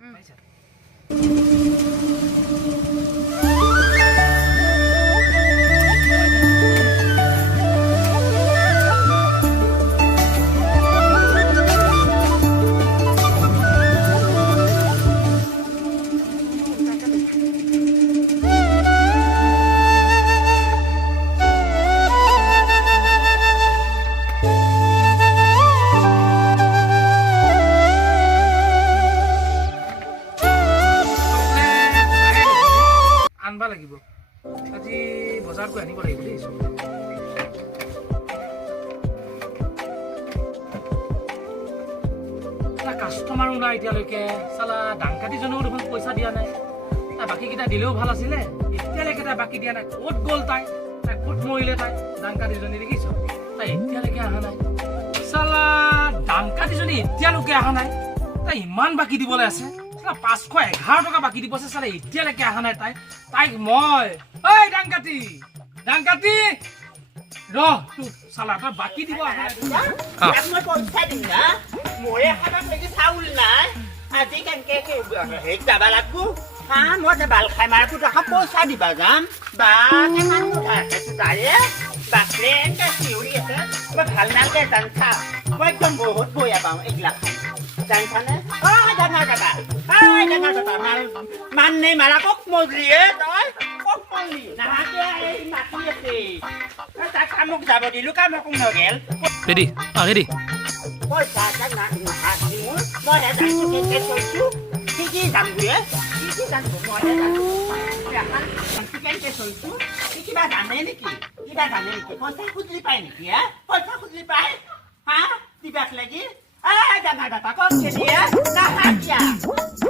আনবা লাগিব। আজি বজাৰ কৰি আনিব লাগিব দেই কাষ্টমাৰো নাই এতিয়ালৈকে। চালা ডাংকাটিজনেও দেখোন পইচা দিয়া নাই। তাই বাকীকেইটা দিলেও ভালো আছিলে। এতিয়ালৈকে তাই বাকী দিয়া নাই। ক'ত গ'ল তাই? তাই ক'ত মৰিলে তাই? ডাংকাটিজনী দেখিছ? তাই এতিয়ালৈকে অহা নাই। চালা ডাংকাটিজনী এতিয়ালৈকে অহা নাই। তাই ইমান বাকী দিবলৈ আছে। চালা পাঁচশো এঘাৰ টকা বাকী দিব আছে চালা এতিয়ালৈকে অহা নাই তাই। তাইক মই ঐ ডাংকাটি! ডাংকাটি! খাই মাৰ পুতাক পইচা যাম। বা, কিমান আছে মই ভালো নালাগে, জানছা। মই একদম বহুত বয়া পাওঁ এইগিলা দাদা ঐ ডাঙৰ দাদা মাৰ মান নেই মাৰা কক মজলি হে তই কক মজলি নাহাকে এই মাতি আছে ঐ, তাক কামক যাব দিলো কামক নগেল ৰেডি অঁ ৰেডি পইচা এটা না নাহাকি মোৰ মই হে জানো কেনেকে চলিছো কি কি জানবি হে কি কি জানব মই হে জানো এখন কেনেকে চলিছো সি কিবা জানে নেকি কিবা জানে নেকি পইচা খুজলি পায় নেকি হে পইচা খুজলি পায় হা দিবাক লাগি এ ডাঙৰ দাদা কম কেলি হে নাহাকিয়া নাহাকিয়া কি মই ভালো নাপানে একে দাম কাটি কিনি পোৱা নাই ৰাস্তা তাই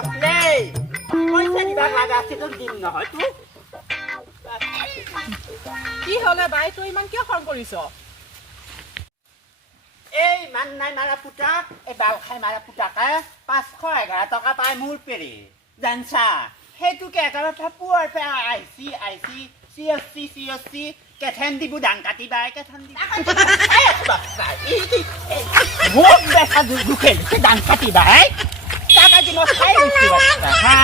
নহলে পইচা দিবা লাগা আছিল দিম নহয় তোক কি হ'লে বাই তই ইমান কিয় খং কৰিছ এই মান নাই মাৰা পুতাক এই বাল খাই মাৰা পুতাকে পাঁচশো এঘাৰ টকা পাই মোৰ পেৰি জানছা সেইটোকে একেবাৰে পুৱাৰ পৰা আইচি আইচি চি এছ চি চি এছ চি কেথেন দিব ডাং কাটিবা কেথেন দিব মোক দেখা দুখে ডাং কাটিবা হে টাকা দিব চাই হা